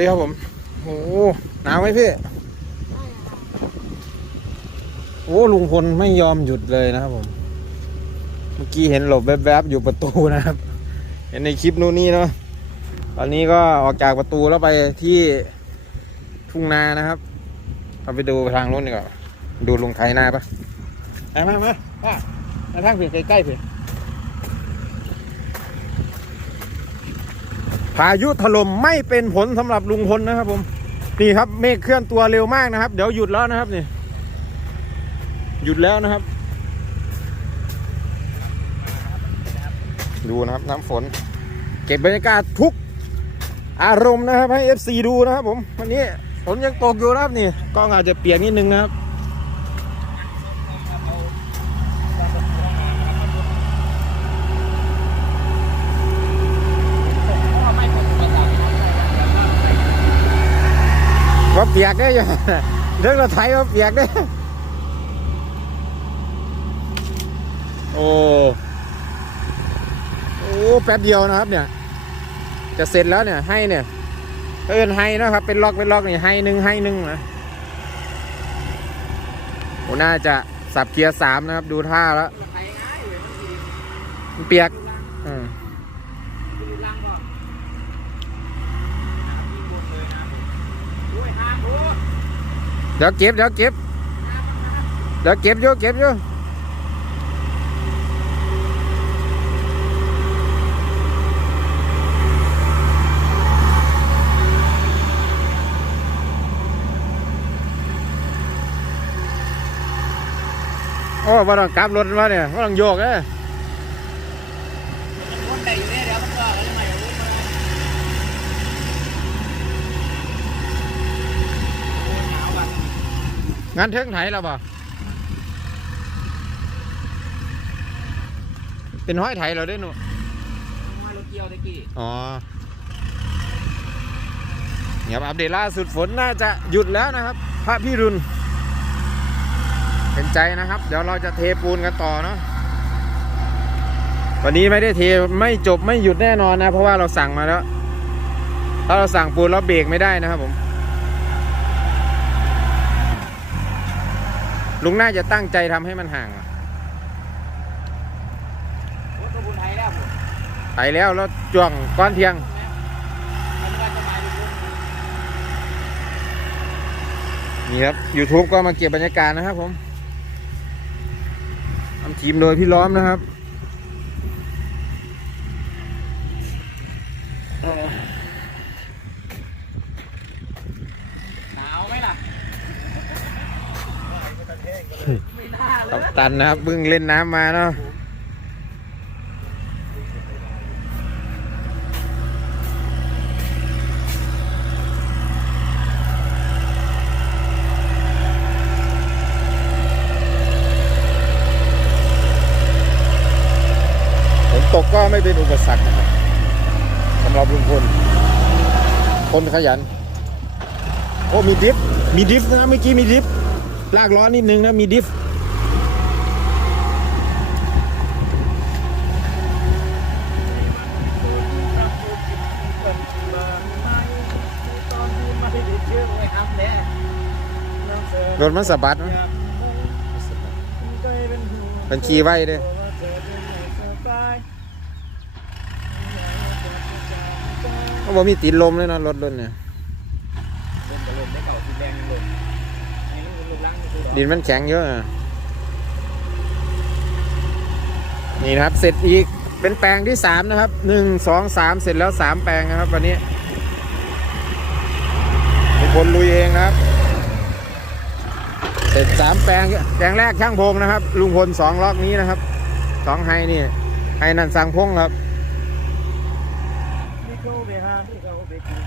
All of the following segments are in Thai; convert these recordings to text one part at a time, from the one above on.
ดีครับผมโอ้หหนาวไหมพี่โอ้ลุงพลไม่ยอมหยุดเลยนะครับผม เมื่อกี้เห็นหลบแวบๆอยู่ประตูนะครับ เห็นในคลิปนู่นนี่เนาะตอนนี้ก็ออกจากประตูแล้วไปที่ทุ่งนานะครับเราไปดูทางนู้นดีกว่าดูลุงไถนาปะมามามาป้ามาทางเพียใกล้ๆเพีย พายุถล่มไม่เป็นผลสำหรับลุงพลนะครับผม นี่ครับเมฆเคลื่อนตัวเร็วมากนะครับ เดี๋ยวหยุดแล้วนะครับนี่ หยุดแล้วนะครับ ดูนะครับน้ำฝน เก็บบรรยากาศทุกอารมณ์นะครับ ให้ FC ดูนะครับผม วันนี้ฝนยังตกอยู่นะครับนี่กล้องอาจจะเปียกนิดนึงนะครับ ปียกได้อยังเรื่องเราไทยว่าเปียกได้โอ้โอ้แป๊บเดียวนะครับเนี่ย จะเสร็จแล้วเนี่ยให้เนี่ยเอินให้นะครับ เป็นล็อกเป็นล็อกนี่ให้หนึ่งให้หนึ่งนะโอ้น่าจะสับเกียร์สามนะครับ ดูท่าแล้วเปียกอืม เดี๋ยวเก็บเดี๋ยวเก็บเดี๋ยวเก็บอยู่เก็บอยู่โอ้มาต้องกลับรถมาเนี่ยมาต้องโยกเอ้ย คนใดอยู่เนี่ยเดี๋ยวมันก็อะไรใหม่รู้มาหนาวแบบ งั้นเทิงไถแล้วบ่เป็นห้อยไถเราได้หนูมารถเกี่ยวตะกี้อ๋อเงียบอัปเดตล่าสุดฝนน่าจะหยุดแล้วนะครับ พระพี่รุนเป็นใจนะครับ เดี๋ยวเราจะเทปูนกันต่อเนาะวันนี้ไม่ได้เทไม่จบไม่หยุดแน่นอนนะ เพราะว่าเราสั่งมาแล้ว ถ้าเราสั่งปูนแล้วเบรกไม่ได้นะครับผม ลุงน่าจะตั้งใจทำให้มันห่างอะรถกระบุนไทยแล้วผมไถแล้วแล้วจ่วงก้อนเทียงอันนี้ก็จะหมายถึงนี่ครับ YouTube ก็มาเก็บบรรยากาศนะครับผมทำทีมโดยพี่ล้อมนะครับ หนาวไหมล่ะไม่น่าเล กั ย บ ตันนะครับเพิ่งเล่นน้ำมาเนาะฝนตกก็ไม่เป็นอุปสรรคนะครับสำหรับลุงพลคนขยัน โอ้มีดิฟ มีดิฟนะเมื่อกี้มีดิฟ ลากล้อนิดนึงนะมีดิฟ รถมันสะบัดนะเป็นขี่ไว้เด้เขาบอกมีติดลมเลยนะรถรุ่นเนี่ยลมกับลมได้เก่าสีแดงลมอันนี้มันลมล้างมันคือดอกดินมันแข็งเยอะอะนี่นะครับ เสร็จอีกเป็นแปลงที่สามนะครับหนึ่งสองสามเสร็จแล้วสามแปลงนะครับ วันนี้มีคนลุยเองนะครับเส ร็จสามแปลงแปลงแรกช่างพงนะครับ ลุงพลสองล็อกนี้นะครับสองไฮนี่ไฮนันสังพงครับไปห้ามนี่เขาไปกิน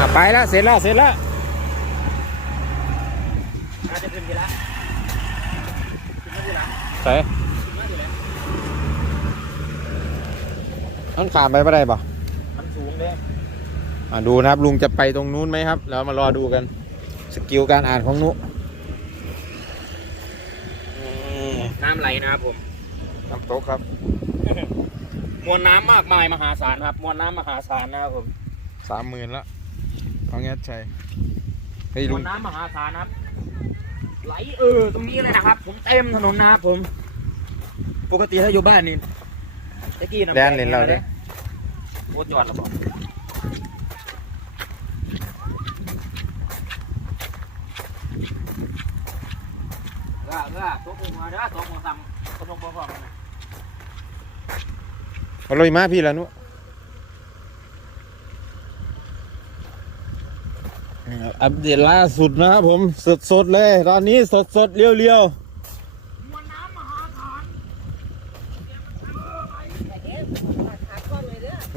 อะไปแล้วเสร็จแล้วเสร็จแล้วอาจจะขึ้นไปละขึ้นมาทีหลัง ใส่ขึ้นมาทีหลังมันขามไปไม่ได้ปะมันสูงเลยอะดูนะครับลุงจะไปตรงนู้นไหมครับ แล้วมารอดูกันมสกิลการอ่านของนุนี่น้ำไหลนะครับผม น้ำตกครับ มวลน้ำมากมายมหาศาลครับ มวลน้ำมหาศาลนะครับผมสามหมื่นละเอาแง่ชัยเฮ้ยมลุวงลน้ำมหาศาลนะครับ ไหลเออตรงนี้เลยนะครับ ผมเต็มถนนนะครับผม ปกติถ้าอยู่บ้านนี่ตะกี้ำแดนเล่นเราเด้โคตรยอดแล้วบอกเออเออตัวผมมาเด้อตัวผมทำตัวผมบอกกันนะ เอาเลยมาพี่ละนุ อัปเดตล่าสุดนะครับผมสดสดเลย ตอนนี้สดสดเรียวเรียว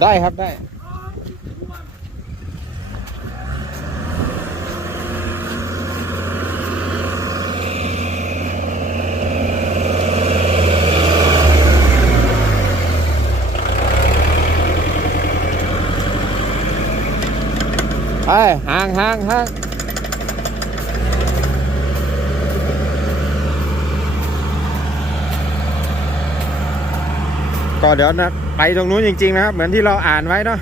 ได้ครับได้ ไปห่างห่างห่างก็เดี๋ยวนะ ไปตรงนู้นจริง ๆ นะครับ เหมือนที่เราอ่านไว้เนาะ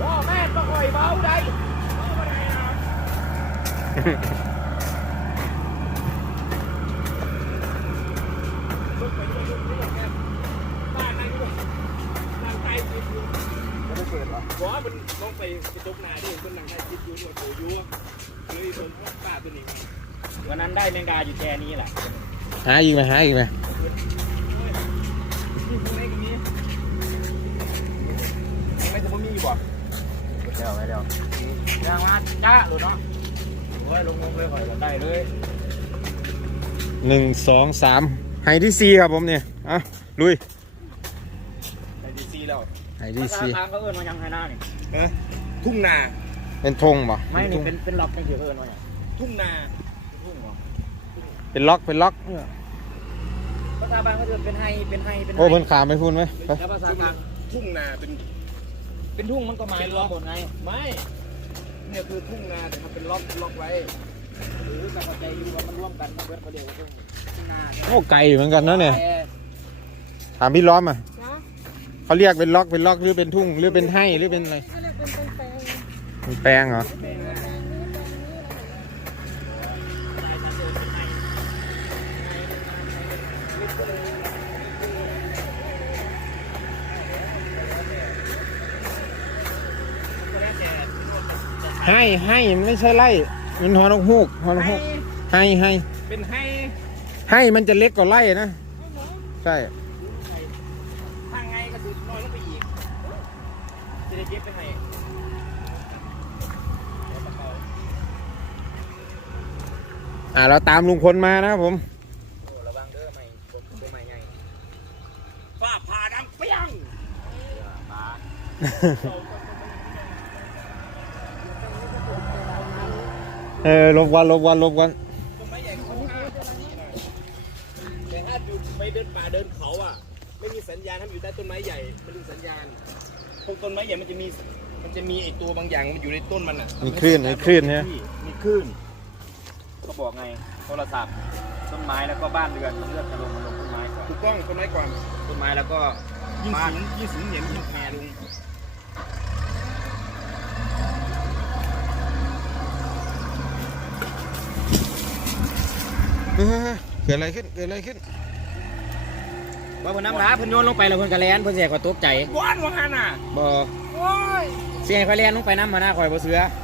พ่อแม่ต้องคอยเบาได้เบาบ่ได้นะบ้านนั่งอยู่นั่งใต้ติดอยู่ ไม่ได้เปิดหรอ บอกว่ามันต้องไปกระจกหน้าดิมันนั่งใต้ติดอยู่เนี่ยโตอยู่เลยผมป้าตัวนี้วันนั้นได้แมงดาอยู่แค่นี้แหละหาอีกไหมหาอีกไหมนี่ตรงนี้ก็มีไม่จะมีบ่เดี๋ยวไปเดี๋ยวยังมาจ้าหลุดเนาะโอ้ยลงลงเลยข่อยก็ได้เลยหนึ่งสองสามไฮที่ซีครับผมเนี่ยอะลุยได้ดีซีแล้ว ไฮที่ซีทางเขาเอิ้นมายังไงหน้านี่ทุ่งนา เป็นธงป่ะไม่นี่เป็นเป็นล็อกเป็นเสือเอิ้นมาอย่างทุ่งนาทุ่งเหรอเป็นล็อกเป็นล็อก ภาษาบ้านเขาจะเป็นไฮเป็นไฮเป็นไฮโอ้เพิ่นขามไปพูนไหมไปแล้วภาษากลางทุ่งนาเป็นเป็นทุ่งมันก็หมายรวมหมดไงไม่เนี่ยคือทุ่งนาแต่มันเป็นล็อกล็อกไว้หรือการเข้าใจอยู่ว่ามันร่วมกันมันเบิดเขาเรียกว่าทุ่งทุ่งนาโอ้ไกลเหมือนกันนะเนี่ยแต่ถามพี่ล้อมอะ เขาเรียกเป็นล็อกเป็นล็อกหรือเป็นทุ่งหรือเป็นให้หรือเป็นอะไรเป็นแปลงเหรอให้ให้มันไม่ใช่ไล่มันหอนกฮูกหอนกฮูกให้ให้เป็นให้ ให้มันจะเล็กกว่าไล่นะ ใช่ ทางไงก็คือน้อยลงไปอีก จะได้เก็บไปให้อ่าเราตามลุงพลมานะครับผมโอ้ระวังเด้อไม่ผมเป็นไม่ใหญ่ฟ้าผ่าดังเปี้ยงปลาเออลบวันลบวันลบวันต้นไม้ใหญ่เขาห้ามแต่ถ้าอยู่ไปเดินป่าเดินเขาอะ ไม่มีสัญญาณถ้าอยู่ใต้ต้นไม้ใหญ่มันมีสัญญาณ ตรงต้นไม้ใหญ่มันจะมี มันจะมีไอตัวบางอย่างมันอยู่ในต้นมันอะมีคลื่นมีคลื่นเนี่ย มีคลื่น ก็บอกไงโทรศัพท์ต้นไม้แล้วก็บ้านเรือนมันเลือกจะลงมาลงต้นไม้ก่อนถูกต้องต้นไม้ก่อนต้นไม้แล้วก็ยิ่งบ้านสูงยิ่งสูงเหนียงยิ่งแผ่ลงเฮ้ยเกิดอะไรขึ้น เกิดอะไรขึ้น ว่าเพิ่นน้ำร้าเพิ่นโยนลงไปแล้วเพิ่นกระแลนเพิ่นเสียกว่าตกใจว้านว่างันอะบ่โอ้ยเสียให้กระแลนลงไปน้ำมาหน้าคอยบ่เสือเ